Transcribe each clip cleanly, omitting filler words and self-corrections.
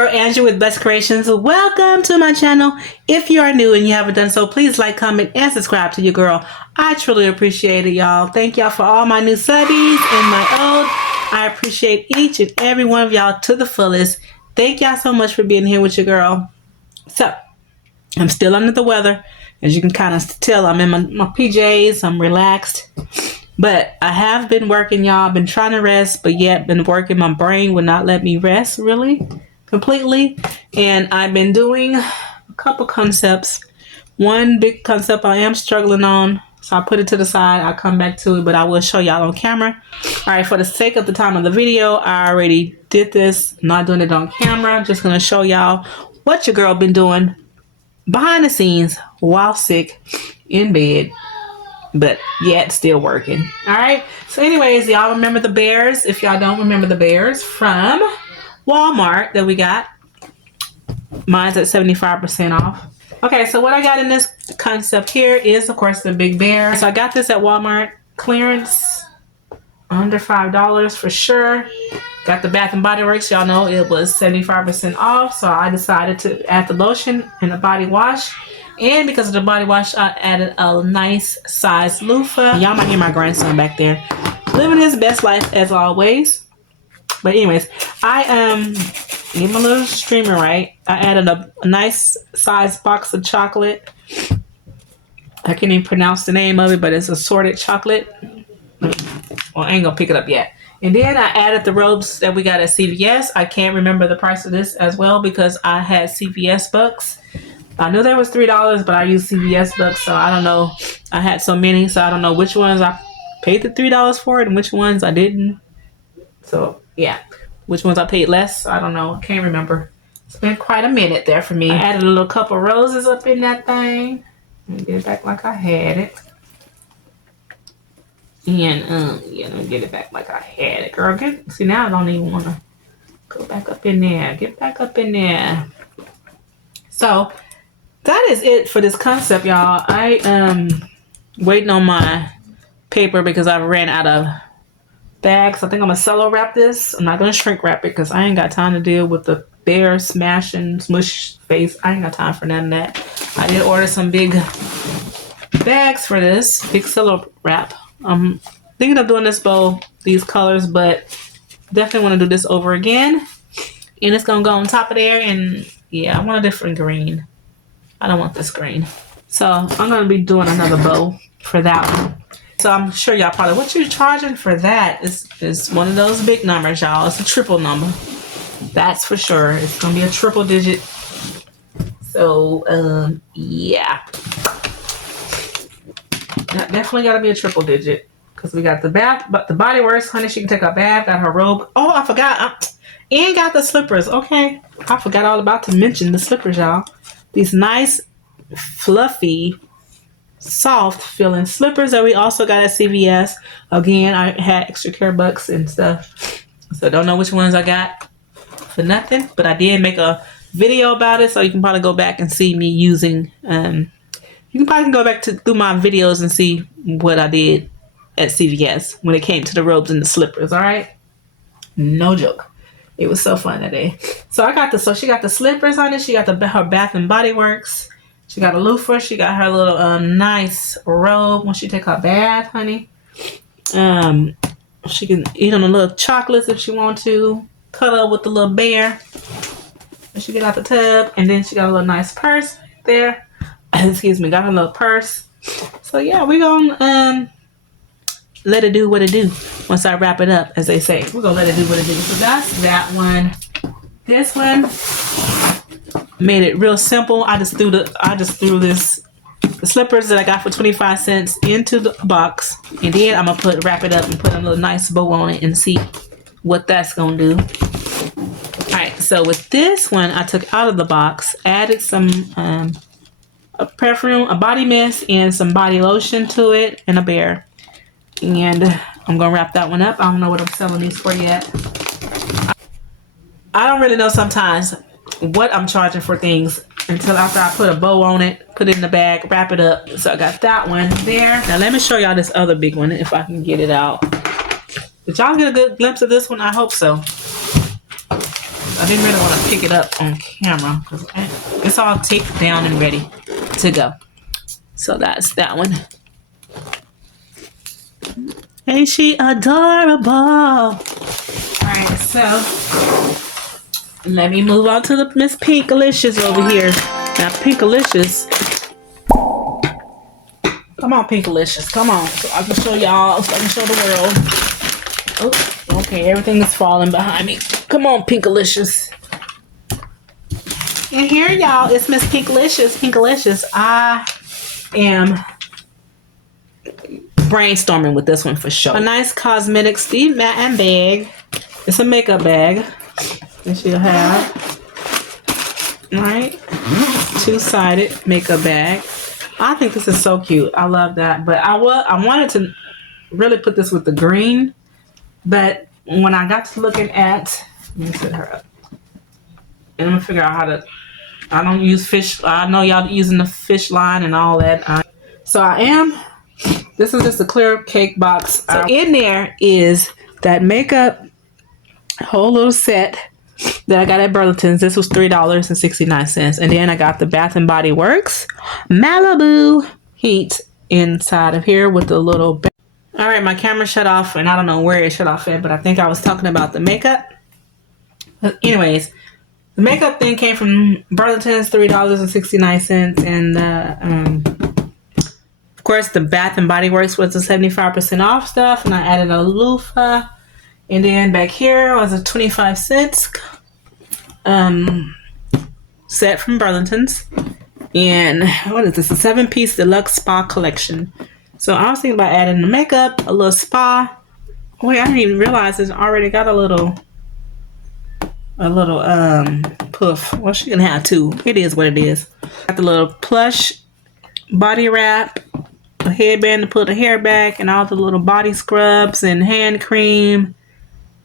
girl Angie with Best Creations. Welcome to my channel. If you are new and you haven't done so, please like, comment, and subscribe to your girl. I truly appreciate it, y'all. Thank y'all for all my new subbies and my old. I appreciate each and every one of y'all to the fullest. Thank y'all so much for being here with your girl. So, I'm still under the weather. As you can kind of tell, I'm in my PJs. I'm relaxed. But I have been working, y'all. I've been trying to rest, but yet been working. My brain would not let me rest, really, completely. And I've been doing a couple concepts. One big concept I am struggling on, so I put it to the side. I'll come back to it, but I will show y'all on camera. All right, for the sake of the time of the video, I already did this. I'm not doing it on camera. I'm just going to show y'all what your girl been doing behind the scenes while sick in bed, but yet still working. All right, so anyways, y'all remember the bears? If y'all don't remember the bears from Walmart that we got, mine's at 75% off. Okay, so what I got in this concept here is, of course, the big bear. So I got this at Walmart clearance, under $5 for sure. Got the Bath and Body Works. Y'all know it was 75% off, so I decided to add the lotion and the body wash. And because of the body wash, I added a nice size loofah. Y'all might hear my grandson back there living his best life as always. But anyways, I give him a little streamer, right? I added a nice size box of chocolate. I can't even pronounce the name of it, but it's assorted chocolate. Well, I ain't gonna pick it up yet. And then I added the robes that we got at CVS. I can't remember the price of this as well because I had CVS bucks. I knew there was $3, but I used CVS bucks, so I don't know. I had so many, so I don't know which ones I paid the $3 for and which ones I didn't. So, yeah. Which ones I paid less, I don't know. I can't remember. It's been quite a minute there for me. I added a little couple roses up in that thing. Let me get it back like I had it. And, yeah, let me get it back like I had it. Girl, see, now I don't even want to go back up in there. Get back up in there. So, that is it for this concept, y'all. I am waiting on my paper because I ran out of bags. I think I'm going to cello wrap this. I'm not going to shrink wrap it because I ain't got time to deal with the bear smash and smush face. I ain't got time for none of that. I did order some big bags for this, big cello wrap. I'm thinking of doing this bow, these colors, but definitely want to do this over again. And it's going to go on top of there. And yeah, I want a different green. I don't want this green. So I'm going to be doing another bow for that one. So I'm sure y'all probably, what you charging for that is one of those big numbers, y'all. It's a triple number. That's for sure. It's going to be a triple digit. So, yeah. That definitely got to be a triple digit. Because we got the bath, but the Body Works, honey, she can take a bath, got her robe. Oh, I forgot. And got the slippers. Okay. I forgot all about to mention the slippers, y'all. These nice, fluffy, soft feeling slippers that we also got at CVS. Again, I had extra care bucks and stuff. So don't know which ones I got for nothing. But I did make a video about it. So you can probably go back and see me using, you can probably go back through my videos and see what I did at CVS when it came to the robes and the slippers. All right. No joke. It was so fun that day. So I got so she got the slippers on it. She got her Bath and Body Works. She got a loofah. She got her little nice robe when she take her bath, honey. She can eat on the little chocolates if she want to. Cuddle with the little bear. And she get out the tub. And then she got a little nice purse there. Excuse me. Got her little purse. So yeah, we're going to let it do what it do once I wrap it up, as they say. We're gonna let it do what it do. So that's that one. This one made it real simple. I just threw the slippers that I got for 25 cents into the box, and then I'm gonna wrap it up and put a little nice bow on it and see what that's gonna do. All right, so with this one, I took out of the box, added some a perfume, a body mist, and some body lotion to it, and a bear. And I'm going to wrap that one up. I don't know what I'm selling these for yet. I don't really know sometimes what I'm charging for things until after I put a bow on it, put it in the bag, wrap it up. So I got that one there. Now let me show y'all this other big one if I can get it out. Did y'all get a good glimpse of this one? I hope so. I didn't really want to pick it up on camera because it's all taped down and ready to go. So that's that one. Ain't she adorable? Alright, so let me move on to the Miss Pinkalicious over here. Now Pinkalicious. Come on, Pinkalicious. Come on. So I can show y'all, so I can show the world. Oh, okay, everything is falling behind me. Come on, Pinkalicious. And here, y'all, it's Miss Pinkalicious. Pinkalicious. I am brainstorming with this one for sure. A nice cosmetic Steve Madden bag. It's a makeup bag that she'll have. Right? Two-sided makeup bag. I think this is so cute. I love that. But I wanted to really put this with the green. But when I got to looking at, let me set her up. And I'm gonna figure out how to. I don't use fish. I know y'all using the fish line and all that. So I am. This is just a clear cake box. So in there is that makeup whole little set that I got at Burlington's. This was $3.69. And then I got the Bath and Body Works Malibu Heat inside of here with the little. All right, my camera shut off, and I don't know where it shut off at, but I think I was talking about the makeup. But anyways, the makeup thing came from Burlington's, $3.69, and of course the Bath and Body Works was the 75% off stuff, and I added a loofah, and then back here was a 25 cents set from Burlington's, and what is this? A 7-piece deluxe spa collection. So I was thinking about adding the makeup, a little spa. Wait, I didn't even realize it's already got a little puff. Well, she can have two. It is what it is. Got the little plush body wrap, a headband to put the hair back, and all the little body scrubs and hand cream,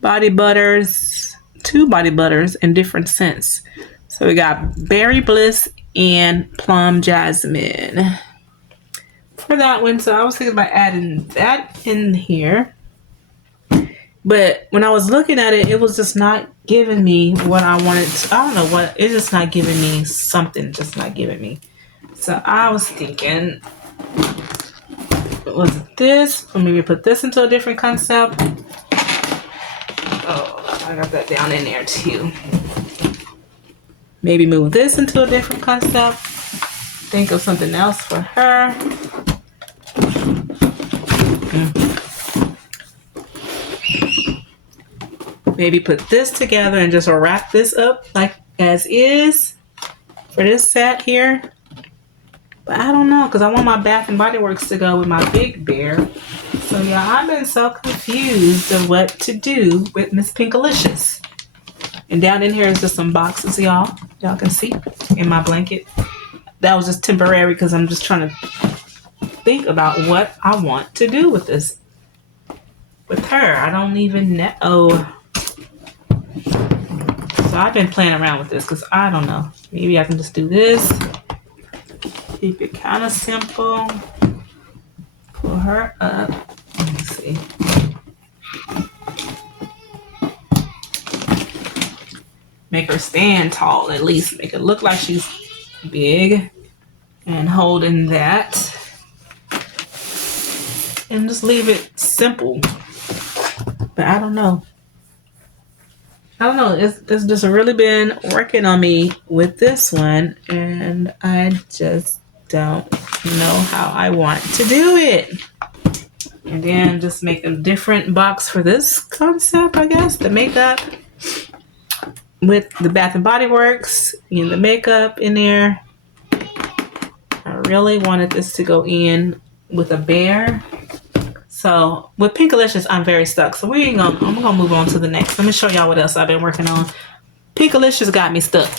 body butters, 2 body butters in different scents. So we got Berry Bliss and Plum Jasmine for that one. So I was thinking about adding that in here, but when I was looking at it, it was just not giving me what I wanted to, I don't know what, it's just not giving me something, just not giving me. So I was thinking, was it this, or maybe put this into a different concept. Oh, I got that down in there too. Maybe move this into a different concept. Think of something else for her. Maybe put this together and just wrap this up like as is for this set here. But I don't know, because I want my Bath and Body Works to go with my big bear. So yeah, I've been so confused of what to do with Miss Pinkalicious. And down in here is just some boxes, y'all. Y'all can see in my blanket. That was just temporary because I'm just trying to think about what I want to do with this. With her, I don't even know. So I've been playing around with this because I don't know. Maybe I can just do this. Keep it kind of simple. Pull her up. Let me see. Make her stand tall, at least. Make it look like she's big. And holding that. And just leave it simple. But I don't know. It's just really been working on me with this one. And I just don't know how I want to do it. And then just make a different box for this concept, I guess. The makeup with the Bath and Body Works and the makeup in there. I really wanted this to go in with a bear. So with Pinkalicious, I'm very stuck. So I'm gonna move on to the next. Let me show y'all what else I've been working on. Pinkalicious got me stuck.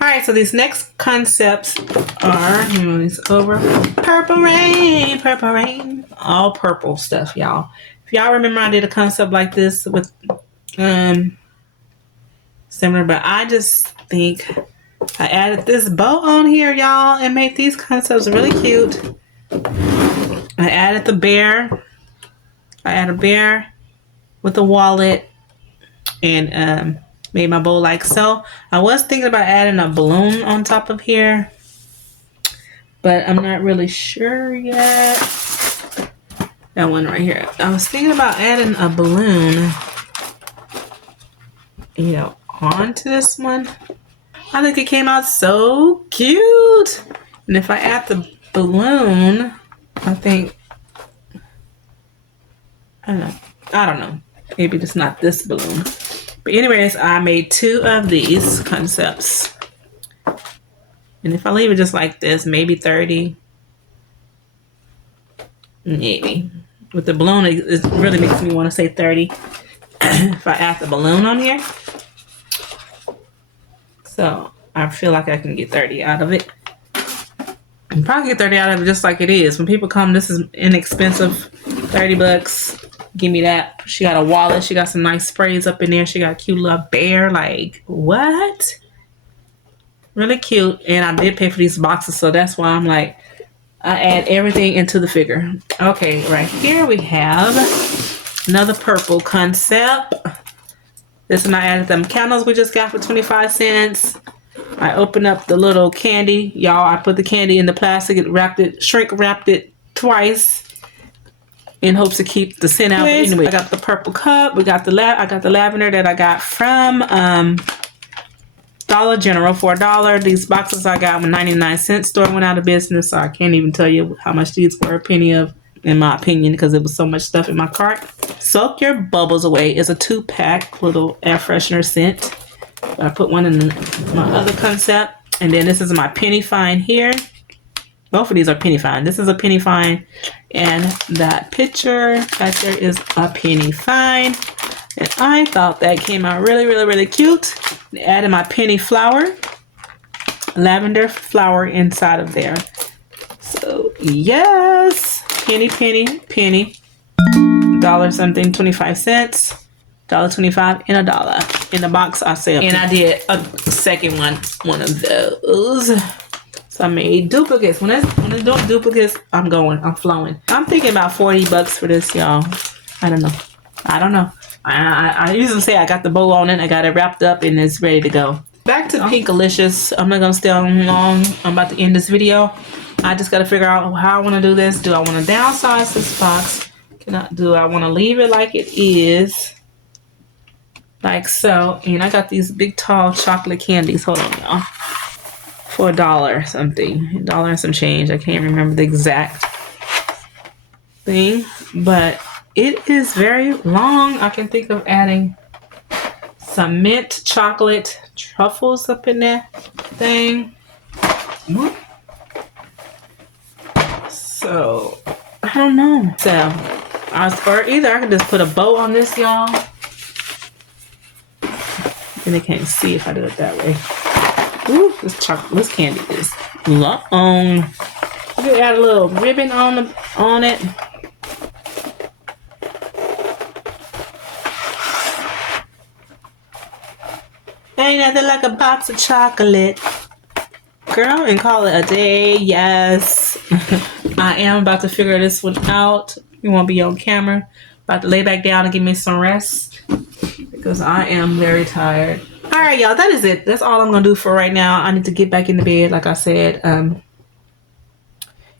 All right, so these next concepts are, these over. Purple rain, all purple stuff, y'all. If y'all remember, I did a concept like this with similar, but I just think I added this bow on here, y'all, and made these concepts really cute. I added the bear. I added a bear with a wallet and Made my bow like so. I was thinking about adding a balloon on top of here, but I'm not really sure yet. That one right here. I was thinking about adding a balloon, you know, onto this one. I think it came out so cute. And if I add the balloon, I think, I don't know. Maybe it's not this balloon. But anyways, I made 2 of these concepts. And if I leave it just like this, maybe 30. Maybe. With the balloon, it really makes me want to say 30. If I add the balloon on here. So I feel like I can get 30 out of it. And probably get 30 out of it just like it is. When people come, this is inexpensive. 30 bucks. Give me that. She got a wallet. She got some nice sprays up in there. She got a cute little bear. Like, what? Really cute. And I did pay for these boxes, so that's why I'm like, I add everything into the figure. Okay, right here we have another purple concept. This one I added them candles we just got for 25 cents. I opened up the little candy. Y'all, I put the candy in the plastic and wrapped it, shrink wrapped it twice in hopes to keep the scent out. Anyway, I got the purple cup. We got I got the lavender that I got from Dollar General for $1. These boxes I got when 99-cent store went out of business, so I can't even tell you how much these were a penny of, in my opinion, because it was so much stuff in my cart. Soak Your Bubbles Away is a 2-pack little air freshener scent. I put one in my other concept, and then this is my penny fine here. Both of these are penny fine. This is a penny fine, and that picture right there is a penny fine. And I thought that came out really, really, really cute. I added my penny flower, lavender flower inside of there. So yes, penny, dollar something, 25 cents, $1.25, and $1 in the box. I say, and I did a second one of those. So I made duplicates. When it's doing duplicates, I'm flowing. I'm thinking about 40 bucks for this, y'all. I don't know. I usually say I got the bow on it, I got it wrapped up, and it's ready to go. Back to Pinkalicious. I'm not gonna stay on long. I'm about to end this video. I just gotta figure out how I want to do this. Do I want to downsize this box? Do I want to leave it like it is, like so? And I got these big tall chocolate candies. Hold on, y'all. For $1 something, $1 and some change. I can't remember the exact thing, but it is very long. I can think of adding some mint chocolate truffles up in that thing. So I don't know. So or either I can just put a bow on this, y'all. And they can't see if I do it that way. Ooh, this candy is long. You can add a little ribbon on it. Ain't nothing like a box of chocolate, girl, and call it a day. Yes. I am about to figure this one out. You won't be on camera. About to lay back down and give me some rest because I am very tired. All right, y'all, that is it. That's all I'm gonna do for right now. I need to get back into bed, like I said.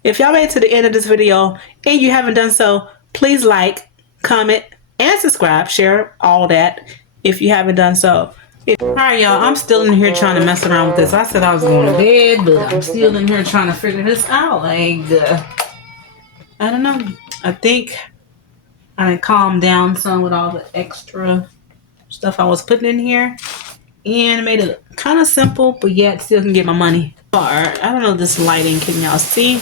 If y'all made it to the end of this video and you haven't done so, please like, comment, and subscribe. Share all that if you haven't done so. All right, y'all, I'm still in here trying to mess around with this. I said I was going to bed, but I'm still in here trying to figure this out. Like, I don't know. I think I calmed down some with all the extra stuff I was putting in here. And made it kind of simple, but yet still can get my money. I don't know this lighting. Can y'all see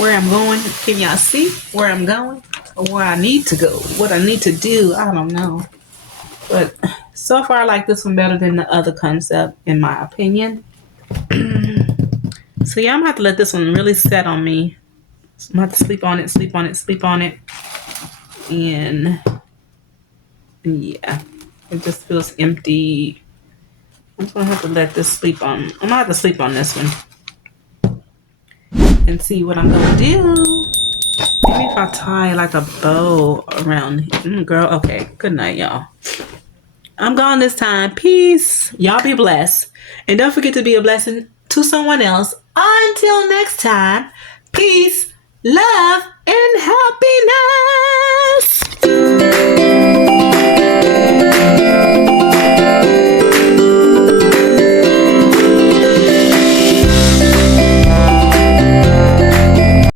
where I'm going? Can y'all see where I'm going? Or where I need to go? What I need to do? I don't know. But so far I like this one better than the other concept, in my opinion. So yeah, I'm gonna have to let this one really set on me. So I'm gonna have to sleep on it. And yeah. It just feels empty. I'm just gonna have to let this sleep on. I'm gonna have to sleep on this one and see what I'm gonna do. Maybe if I tie like a bow around. Girl, okay. Good night, y'all. I'm gone this time. Peace. Y'all be blessed. And don't forget to be a blessing to someone else. Until next time, peace, love, and happiness.